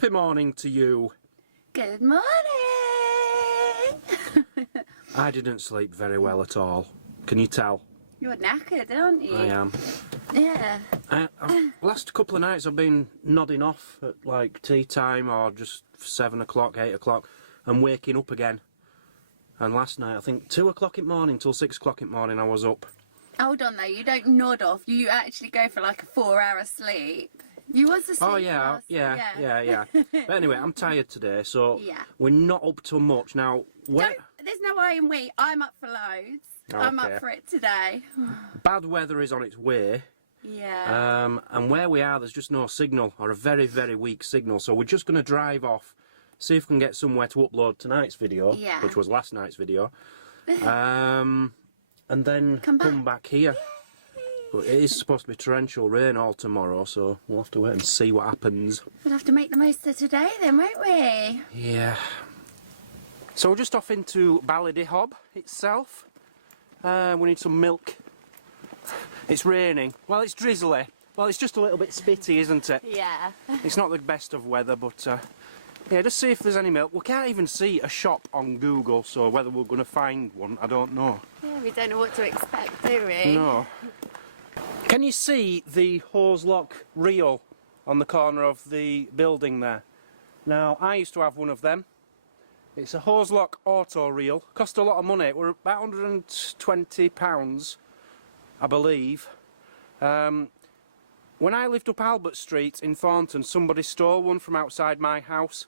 Happy morning to you. Good morning! I didn't sleep very well at all. Can you tell? You're knackered, aren't you? I am. Yeah. Last couple of nights I've been nodding off at like tea time or just 7 o'clock, 8 o'clock and waking up again. And last night, I think 2 o'clock in the morning till 6 o'clock in the morning I was up. Hold on though, you don't nod off, you actually go for like a 4-hour sleep. You was asleep. Oh yeah. But anyway, I'm tired today, so Yeah. we're not up to much. Now, There's no way in we. I'm up for loads. Okay. I'm up for it today. Bad weather is on its way. Yeah. And where we are, there's just no signal, or a very, very weak signal. So we're just going to drive off, see if we can get somewhere to upload tonight's video, Yeah. which was last night's video, and then come back here. But it is supposed to be torrential rain all tomorrow, so we'll have to wait and see what happens. We'll have to make the most of today then, won't we? Yeah. So we're just off into Ballydehob itself. We need some milk. It's raining. Well, it's drizzly. Well, it's just a little bit spitty, isn't it? Yeah. It's not the best of weather, but yeah, just see if there's any milk. We can't even see a shop on Google, so whether we're going to find one, I don't know. Yeah, we don't know what to expect, do we? No. Can you see the hose lock reel on the corner of the building there? Now, I used to have one of them. It's a hose lock auto reel. Cost a lot of money. It were about £120, I believe. When I lived up Albert Street in Thornton, somebody stole one from outside my house.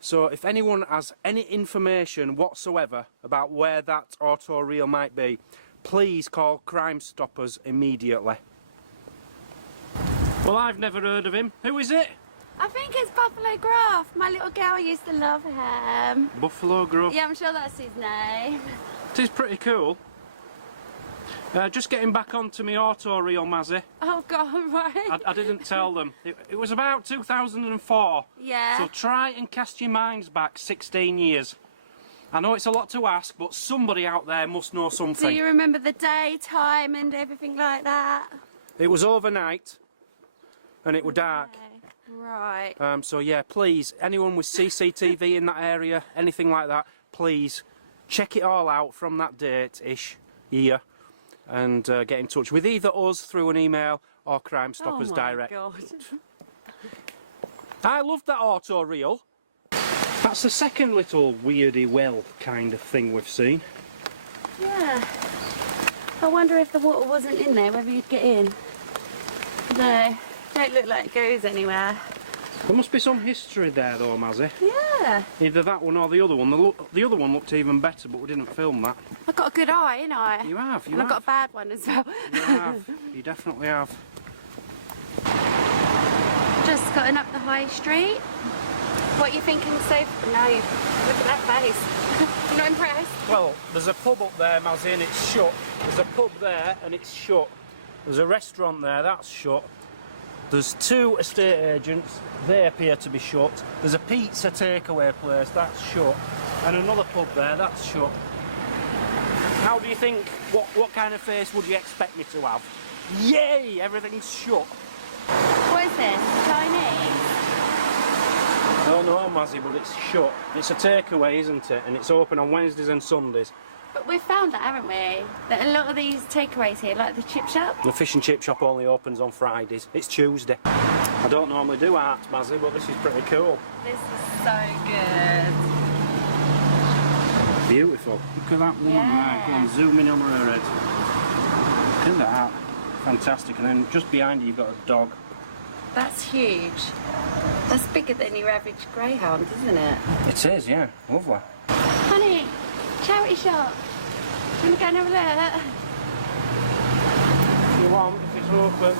So if anyone has any information whatsoever about where that auto reel might be, please call Crime Stoppers immediately. Well, I've never heard of him. Who is it? I think it's Buffalo Gruff. My little girl used to love him. Buffalo Gruff. Yeah, I'm sure that's his name. It is pretty cool. Just getting back onto my auto reel, Mazzy. Oh God, right. I didn't tell them. It was about 2004. Yeah. So try and cast your minds back 16 years. I know it's a lot to ask, but somebody out there must know something. Do you remember the day, time and everything like that? It was overnight and it was dark. Okay. Right. So yeah, please, anyone with CCTV in that area, anything like that, please check it all out from that date-ish year and get in touch with either us through an email or Crime Stoppers direct. God. I loved that auto reel. That's the second little weirdy well kind of thing we've seen. Yeah. I wonder if the water wasn't in there, whether you'd get in. No, don't look like it goes anywhere. There must be some history there though, Mazzy. Yeah. Either that one or the other one. The other one looked even better, but we didn't film that. I've got a good eye, ain't I? You have, you and have. I've got a bad one as well. You have. You definitely have. Just gotten up the high street. What are you thinking so far? No, look at that face. You're not impressed? Well, there's a pub up there, Mazzy, and it's shut. There's a pub there, and it's shut. There's a restaurant there, that's shut. There's two estate agents, they appear to be shut. There's a pizza takeaway place, that's shut. And another pub there, that's shut. How do you think, what kind of face would you expect me to have? Yay, everything's shut. What is this? Chinese? I don't know, Mazzy, but it's shut. It's a takeaway, isn't it? And it's open on Wednesdays and Sundays. But we've found that, haven't we? That a lot of these takeaways here, like the chip shop. The fish and chip shop only opens on Fridays. It's Tuesday. I don't normally do art, Mazzy, but this is pretty cool. This is so good. Beautiful. Look at that woman there. Go on, zoom in on her head. Look at that. Fantastic. And then just behind you, you've got a dog. That's huge. That's bigger than your average greyhound, isn't it? It is, yeah. Lovely. Honey, charity shop. You want to go and have a look? If you want, if it's open.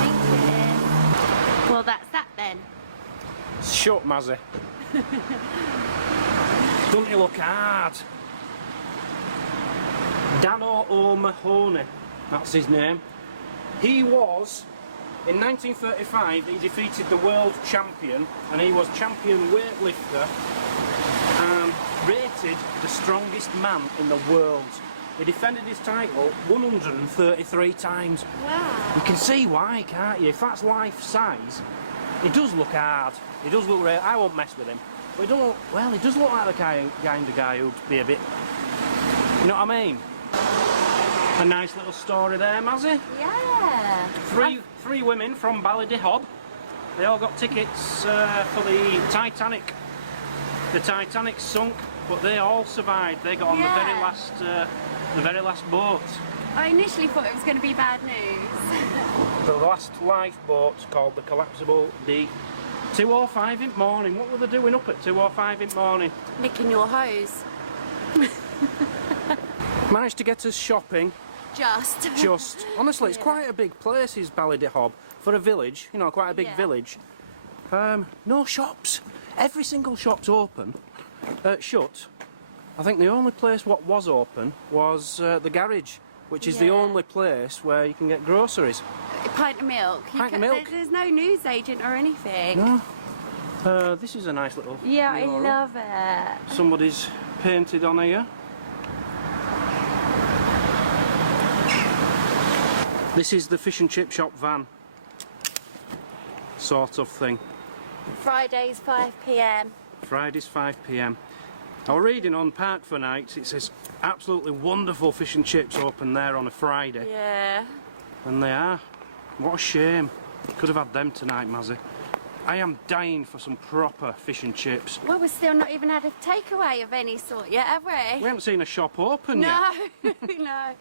Thank you. Well, that's that then. It's shut, Mazzy. Don't you look hard? Dano O'Mahony, that's his name. He was, in 1935, he defeated the world champion, and he was champion weightlifter and rated the strongest man in the world. He defended his title 133 times. Wow. You can see why, can't you? If that's life size, He does look hard. He does look real. I won't mess with him. But he don't look, well, he does look like the kind of guy who'd be a bit... You know what I mean? A nice little story there, Mazzy. Yeah. Three women from Ballydehob. They all got tickets for the Titanic. The Titanic sunk, but they all survived. They got on the very last boat. I initially thought it was going to be bad news. The last lifeboat called the Collapsible D. 2:05 in the morning. What were they doing up at 2:05 in the morning? Licking your hose. Managed to get us shopping. Just. Honestly, it's quite a big place, is Ballydehob. For a village, you know, quite a big village. No shops. Every single shop's open. Shut. I think the only place what was open was the garage, which is the only place where you can get groceries. A pint of milk. There's no newsagent or anything. No. This is a nice little I mural. love it. Somebody's painted on here. This is the fish and chip shop van. Sort of thing. Fridays 5 PM. Fridays 5 PM. I was reading on Park for Nights, it says absolutely wonderful fish and chips open there on a Friday. Yeah. And they are. What a shame. Could have had them tonight, Mazzy. I am dying for some proper fish and chips. Well, we've still not even had a takeaway of any sort yet, have we? We haven't seen a shop open yet. No, no.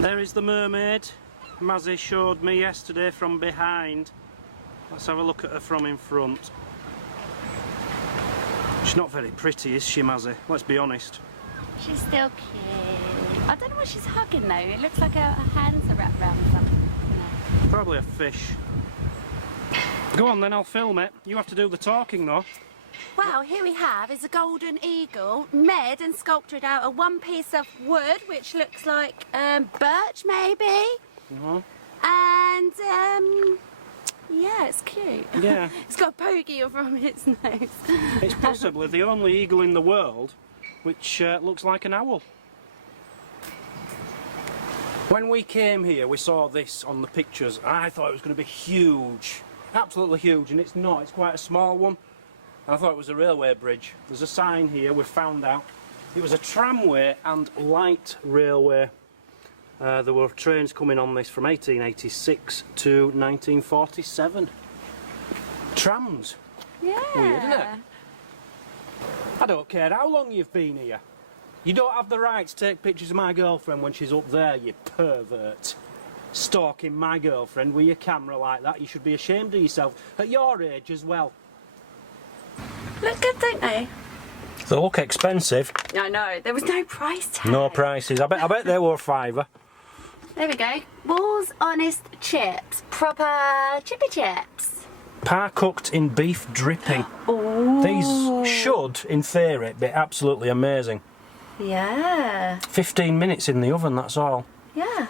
There is the mermaid Mazzy showed me yesterday from behind. Let's have a look at her from in front. She's not very pretty, is she, Mazzy? Let's be honest. She's still cute. I don't know what she's hugging though. It looks like her hands are wrapped around something. Probably a fish. Go on then, I'll film it. You have to do the talking though. Well, here we have is a golden eagle made and sculpted out of one piece of wood, which looks like birch maybe. And yeah, it's cute. Yeah. It's got a pokey from its nose. It's possibly the only eagle in the world which looks like an owl. When we came here, we saw this on the pictures. I thought it was going to be huge, absolutely huge, and it's not. It's quite a small one. I thought it was a railway bridge. There's a sign here, we've found out. It was a tramway and light railway. There were trains coming on this from 1886 to 1947. Trams. Yeah. Weird, isn't it? I don't care how long you've been here. You don't have the right to take pictures of my girlfriend when she's up there, you pervert. Stalking my girlfriend with your camera like that. You should be ashamed of yourself at your age as well. Look good, don't they? They look expensive. I know. There was no price tag. No prices. I bet they were £5. There we go. Wall's Honest Chips. Proper chippy chips. Par cooked in beef dripping. Ooh. These should, in theory, be absolutely amazing. Yeah. 15 minutes in the oven, that's all. Yeah.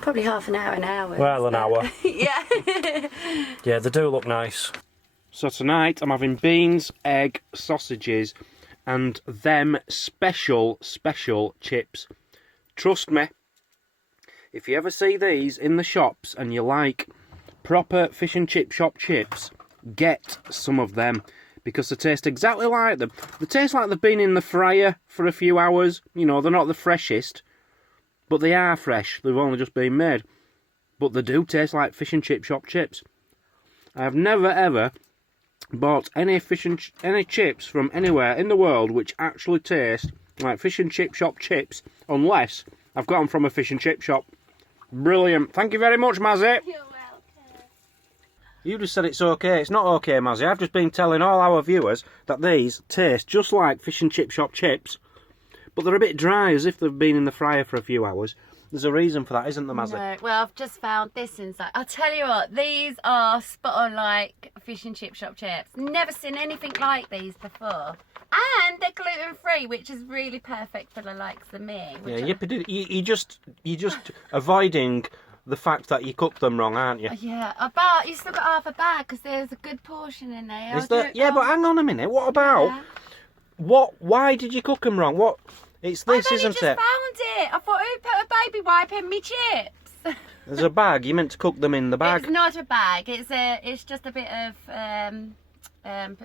Probably half an hour now. Well, an hour. Yeah. Yeah, they do look nice. So tonight I'm having beans, egg, sausages and them special chips. Trust me, if you ever see these in the shops and you like proper fish and chip shop chips, get some of them because they taste exactly like them. They taste like they've been in the fryer for a few hours. You know, they're not the freshest, but they are fresh. They've only just been made. But they do taste like fish and chip shop chips. I've never ever bought any any chips from anywhere in the world which actually taste like fish and chip shop chips unless I've got them from a fish and chip shop. Brilliant. Thank you very much, Mazzy. You're welcome. You just said it's okay. It's not okay, Mazzy. I've just been telling all our viewers that these taste just like fish and chip shop chips, but they're a bit dry as if they've been in the fryer for a few hours. There's a reason for that, isn't there, Mazzy? No, well, I've just found this inside. I'll tell you what, these are spot on like fish and chip shop chips. Never seen anything like these before. And they're gluten free, which is really perfect for the likes of me. Yeah, you're just avoiding the fact that you cooked them wrong, aren't you? Yeah, but you still got half a bag because there's a good portion in there. Is there? Yeah, but hang on a minute. What about? Yeah. Why did you cook them wrong? What? It's this, isn't just it? Found it. I thought, who put a baby wipe in me chips? There's a bag. You meant to cook them in the bag. It's not a bag. It's just a bit of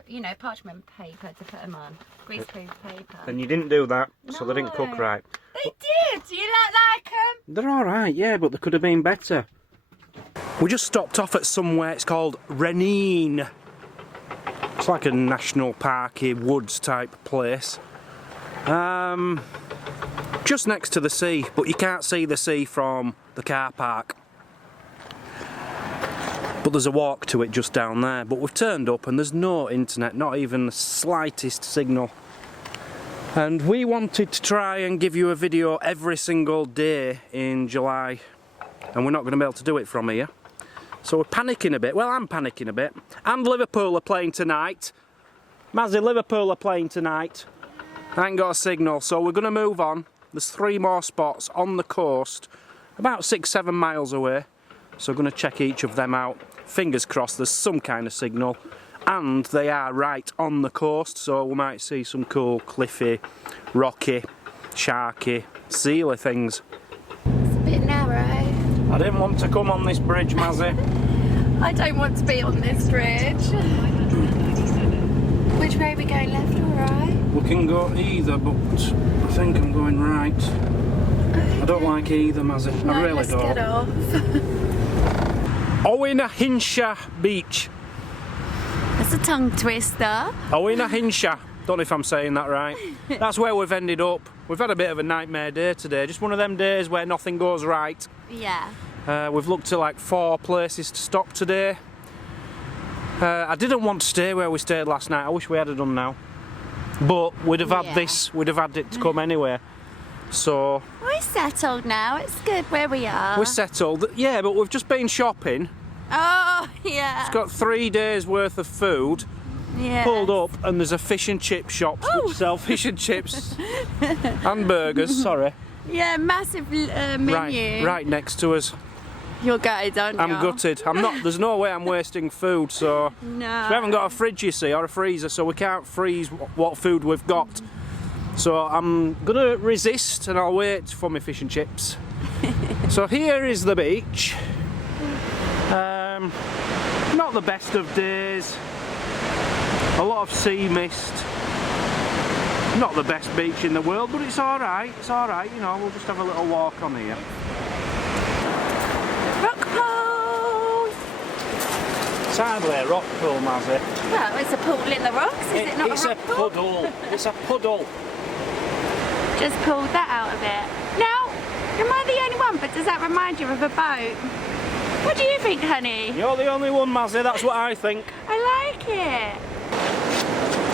you know, parchment paper to put them on. Greaseproof paper. And you didn't do that, so they didn't cook right. They did. Do you like them? They're all right, yeah, but they could have been better. We just stopped off at somewhere. It's called Renine. It's like a national parky woods type place. Just next to the sea, but you can't see the sea from the car park. But there's a walk to it just down there. But we've turned up and there's no internet, not even the slightest signal. And we wanted to try and give you a video every single day in July. And we're not going to be able to do it from here. So we're panicking a bit. Well, I'm panicking a bit. And Liverpool are playing tonight. Mazzy, Liverpool are playing tonight. I ain't got a signal, so we're going to move on. There's 3 more spots on the coast, about 6-7 miles away. So we're going to check each of them out. Fingers crossed there's some kind of signal. And they are right on the coast, so we might see some cool cliffy, rocky, sharky, sealy things. It's a bit narrow. I didn't want to come on this bridge, Mazzy. I don't want to be on this bridge. Which way are we going, left or right? We can go either, but I think I'm going right. I don't like either, Mazzy. No, I really let's don't. Get off. Owynahinsha Beach. That's a tongue twister. Owynahinsha. Don't know if I'm saying that right. That's where we've ended up. We've had a bit of a nightmare day today. Just one of them days where nothing goes right. Yeah. We've looked at like 4 places to stop today. I didn't want to stay where we stayed last night. I wish we had it done now. But we'd have had this, we'd have had it to come anyway. So We're settled now. It's good where we are. we're settled. Yeah, but we've just been shopping. Oh, yeah. It's got 3 days worth of food. Yeah. Pulled up and there's a fish and chip shop which sell fish and chips and burgers, sorry. Yeah, massive menu. Right next to us. You're gutted, aren't you? I'm gutted. I'm not, there's no way I'm wasting food, so No. we haven't got a fridge, you see, or a freezer, so we can't freeze what food we've got. So I'm gonna resist and I'll wait for my fish and chips. So here is the beach. Not the best of days. A lot of sea mist. Not the best beach in the world, but it's alright. It's alright, you know, we'll just have a little walk on here. Rock pool. It's hardly a rock pool, Mazzy. Well, it's a pool in the rocks, is it not It's a rock pool? puddle. It's a puddle. Just pulled that out of it. Now, am I the only one, but does that remind you of a boat? What do you think, honey? You're the only one, Mazzy, that's what I think. I like it.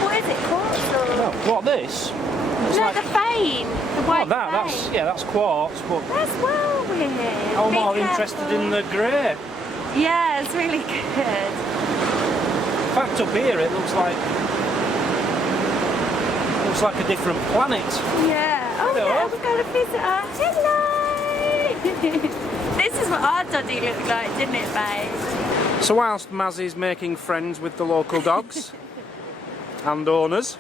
What is it called? No, what, this? It's No, like- the fane. The Oh, white that's, fane. yeah, that's quartz, but That's well weird. I'm Be more interested careful. in the grey. Yeah, it's really good. In fact, up here it looks like a different planet. Yeah. Oh, Hello. yeah, we've got a visitor. Hello. This is what our doddy looked like, didn't it, babe? So whilst Mazzy's making friends with the local dogs and owners,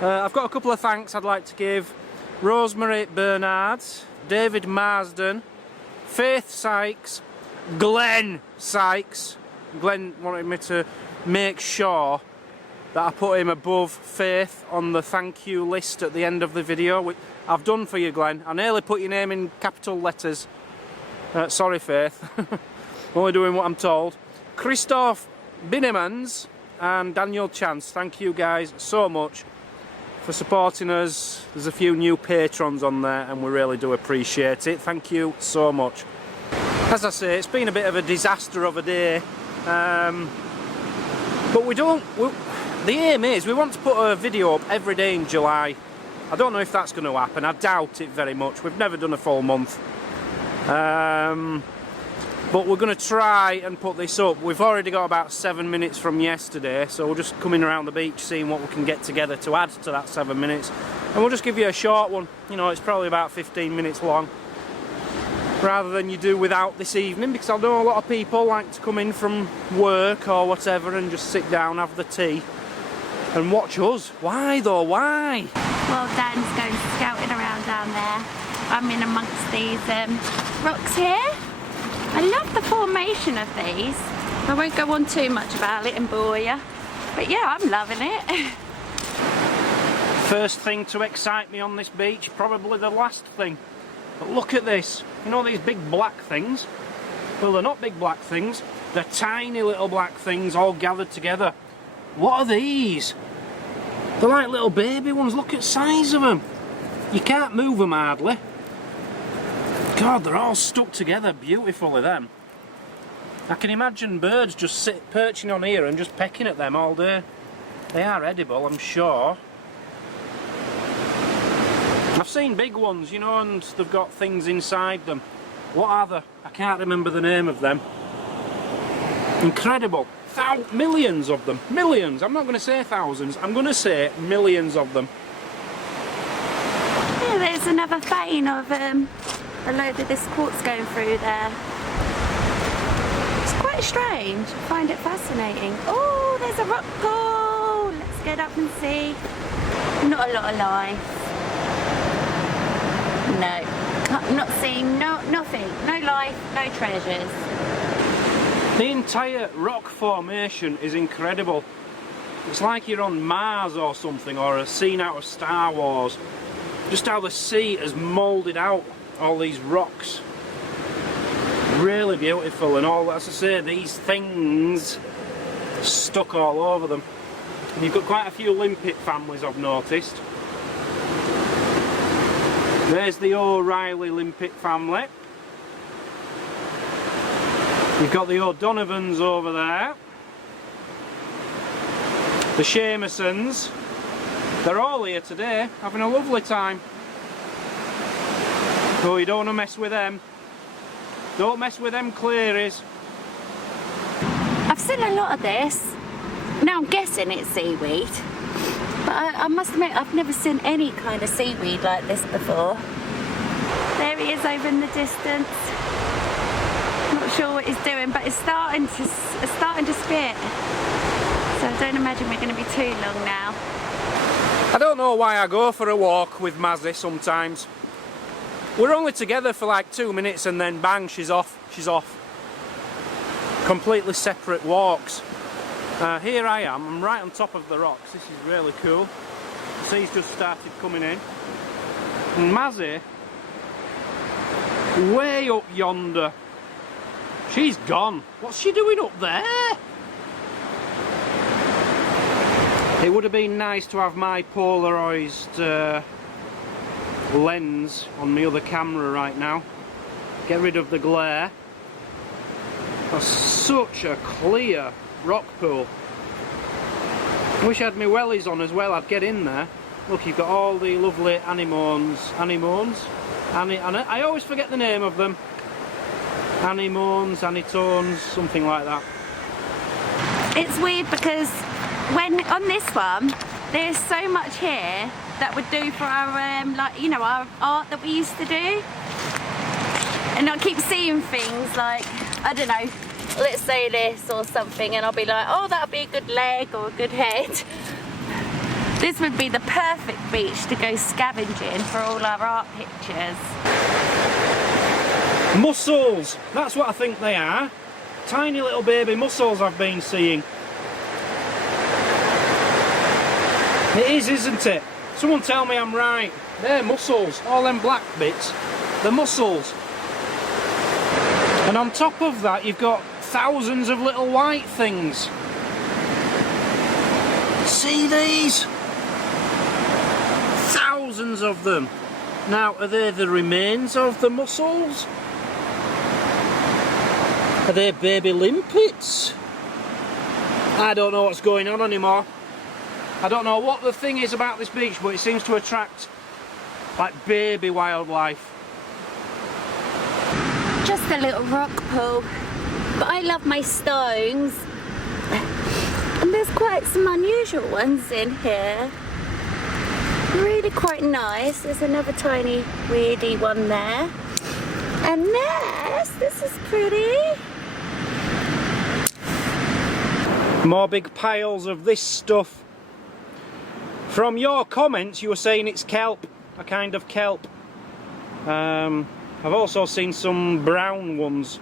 I've got a couple of thanks I'd like to give. Rosemary Bernard, David Marsden, Faith Sykes, Glenn Sykes. Glenn wanted me to make sure that I put him above Faith on the thank you list at the end of the video, which I've done for you, Glenn. I nearly put your name in capital letters. Sorry, Faith. Only doing what I'm told. Christoph Binemans and Daniel Chance, thank you guys so much for supporting us. There's a few new patrons on there and we really do appreciate it. Thank you so much. As I say, it's been a bit of a disaster of a day, but the aim is we want to put a video up every day in July. I don't know if that's going to happen. I doubt it very much. We've never done a full month. But we're going to try and put this up. We've already got about 7 minutes from yesterday, so we're just coming around the beach seeing what we can get together to add to that 7 minutes. And we'll just give you a short one. You know, it's probably about 15 minutes long, rather than you do without this evening, because I know a lot of people like to come in from work or whatever and just sit down, have the tea and watch us. Why though? Why? Well, Dan's going scouting around down there. I'm in amongst these rocks here. I love the formation of these. I won't go on too much about it and bore you, but yeah, I'm loving it. First thing to excite me on this beach, probably the last thing. But look at this. You know these big black things? Well, they're not big black things. They're tiny little black things all gathered together. What are these? They're like little baby ones. Look at the size of them. You can't move them hardly. God, they're all stuck together beautifully, them. I can imagine birds just perching on here and just pecking at them all day. They are edible, I'm sure. I've seen big ones, you know, and they've got things inside them. What are they? I can't remember the name of them. Incredible. Millions of them. Millions. I'm not going to say thousands. I'm going to say millions of them. Yeah, there's another vein of a load of this quartz going through there. It's quite strange. I find it fascinating. Oh, there's a rock pool. Let's get up and see. Not a lot of life. No, I'm not seeing nothing. No life, no treasures. The entire rock formation is incredible. It's like you're on Mars or something, or a scene out of Star Wars. Just how the sea has moulded out all these rocks. Really beautiful, and all, as I say, these things stuck all over them. And you've got quite a few limpet families, I've noticed. There's the O'Reilly limpet family. You've got the O'Donovans over there. The Shamesons. They're all here today, having a lovely time. Oh, you don't want to mess with them. Don't mess with them Clearys. I've seen a lot of this. Now I'm guessing it's seaweed. But I must admit, I've never seen any kind of seaweed like this before. There he is over in the distance. Not sure what he's doing, but it's starting to spit. So I don't imagine we're going to be too long now. I don't know why I go for a walk with Mazzy sometimes. We're only together for like 2 minutes and then bang, she's off. She's off. Completely separate walks. Here I am, I'm right on top of the rocks. This is really cool. The sea's just started coming in. And Mazzy, way up yonder. She's gone. What's she doing up there? It would have been nice to have my polarised lens on my other camera right now. Get rid of the glare. That's such a clear rock pool. I wish I had my wellies on as well. I'd get in there. Look, you've got all the lovely anemones. I always forget the name of them. Anemones, anitones, something like that. It's weird because when on this one, there's so much here that would do for our like, you know, our art that we used to do. And I keep seeing things like, I don't know, let's say this or something, and I'll be like, oh, that'll be a good leg or a good head. This would be the perfect beach to go scavenging for all our art pictures. Mussels! That's what I think they are. Tiny little baby mussels I've been seeing. It is, isn't it? Someone tell me I'm right. They're mussels. All them black bits. They're mussels. And on top of that, you've got thousands of little white things. See these? Thousands of them. Now, are they the remains of the mussels? Are they baby limpets? I don't know what's going on anymore. I don't know what the thing is about this beach, but it seems to attract like baby wildlife. Just a little rock pool. But I love my stones. And there's quite some unusual ones in here. Really quite nice. There's another tiny weirdy one there. And this is pretty. More big piles of this stuff. From your comments you were saying it's kelp, a kind of kelp. I've also seen some brown ones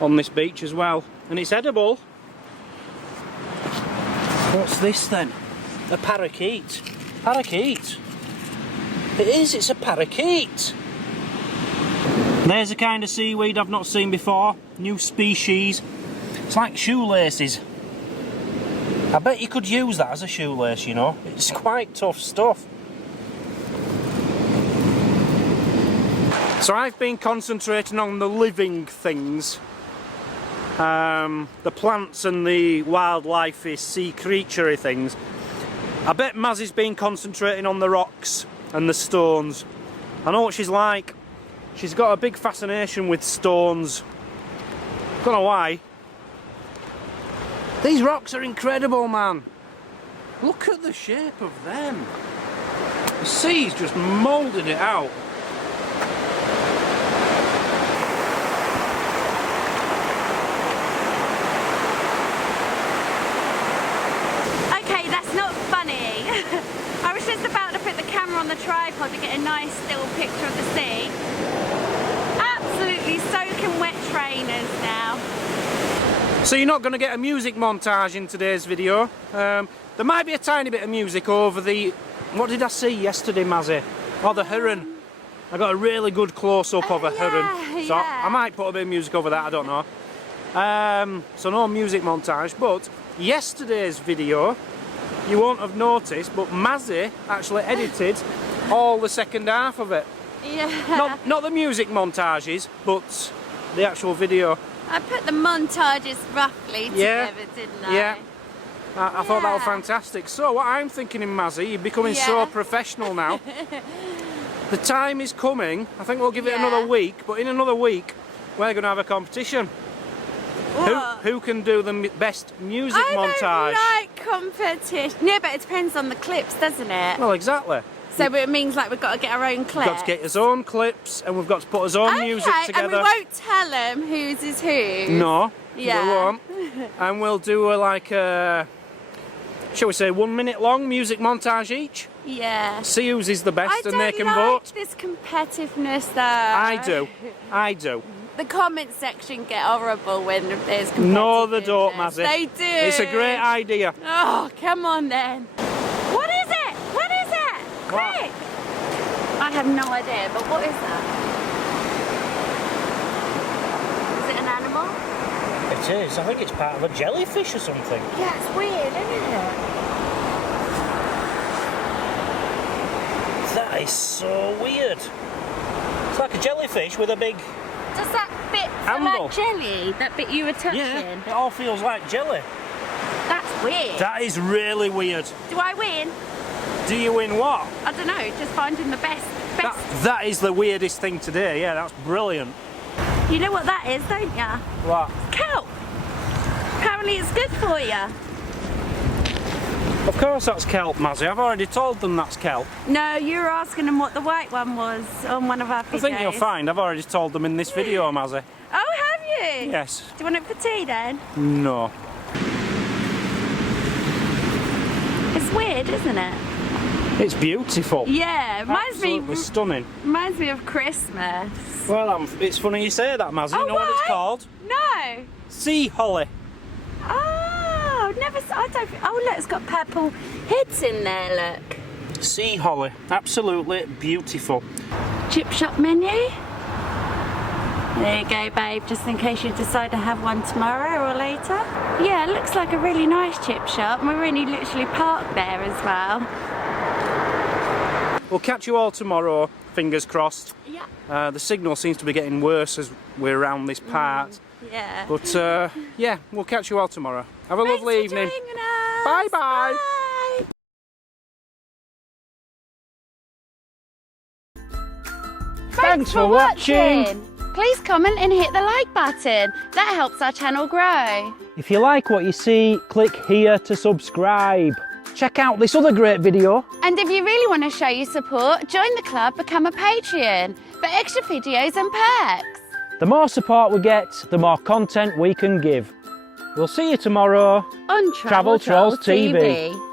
on this beach as well, and it's edible. What's this then? A parakeet. Parakeet. It is, it's a parakeet. There's a kind of seaweed I've not seen before. New species. It's like shoelaces. I bet you could use that as a shoelace, you know. It's quite tough stuff. So I've been concentrating on the living things. The plants and the wildlife, sea creature-y things. I bet Mazzy's been concentrating on the rocks and the stones. I know what she's like. She's got a big fascination with stones. Don't know why. These rocks are incredible, man. Look at the shape of them. The sea's just moulded it out. Okay, that's not funny. I was just about to put the camera on the tripod to get a nice little picture of the sea. Absolutely soaking wet trainers now. So you're not going to get a music montage in today's video. There might be a tiny bit of music over the... What did I see yesterday, Mazzy? Oh, the heron. I got a really good close-up of a heron. So I might put a bit of music over that, I don't know. So no music montage, but yesterday's video, you won't have noticed, but Mazzy actually edited all the second half of it. Yeah. Not the music montages, but the actual video. I put the montages roughly together, didn't I? Yeah. I thought that was fantastic. So what I'm thinking in Mazzy, you're becoming so professional now. The time is coming. I think we'll give it another week, but in another week we're going to have a competition. Who can do the best music montage? I don't like competition. Yeah, but it depends on the clips, doesn't it? Well, exactly. So it means like we've got to get our own clips. We've got to get our own clips and we've got to put our own music together. And we won't tell them whose is whose. No, yeah. we won't. And we'll do shall we say 1 minute long music montage each? Yeah. See whose is the best and they can vote. I don't like this competitiveness though. I do. The comment section get horrible when there's competitiveness. No, they don't, Mazzy. They do. It's a great idea. Oh, come on then. What is it? What is it? Quick! I have no idea, but what is that? Is it an animal? It is. I think it's part of a jellyfish or something. Yeah, it's weird, isn't it? That is so weird. It's like a jellyfish with a big... Does that bit feel like jelly? That bit you were touching? Yeah, it all feels like jelly. That's weird. That is really weird. Do I win? Do you win what? I don't know, just finding the best. That is the weirdest thing today, yeah, that's brilliant. You know what that is, don't ya? What? Kelp. Apparently it's good for you. Of course that's kelp, Mazzy. I've already told them that's kelp. No, you were asking them what the white one was on one of our videos. I think you'll find I've already told them in this video, Mazzy. Oh, have you? Yes. Do you want it for tea then? No. It's weird, isn't it? It's beautiful. Yeah, Absolutely stunning. Reminds me of Christmas. Well, it's funny you say that, Mazzy. Oh, You know what it's called? No. Sea holly. Oh, oh, look, it's got purple heads in there, look. Sea holly. Absolutely beautiful. Chip shop menu. There you go, babe, just in case you decide to have one tomorrow or later. Yeah, it looks like a really nice chip shop. We're really literally parked there as well. We'll catch you all tomorrow, fingers crossed. Yeah. The signal seems to be getting worse as we're around this part. Yeah. But yeah, we'll catch you all tomorrow. Have a lovely evening. Bye bye. Thanks for watching. Please comment and hit the like button. That helps our channel grow. If you like what you see, click here to subscribe. Check out this other great video. And if you really want to show your support, join the club, become a Patreon for extra videos and perks. The more support we get, the more content we can give. We'll see you tomorrow On Travel Trolls TV.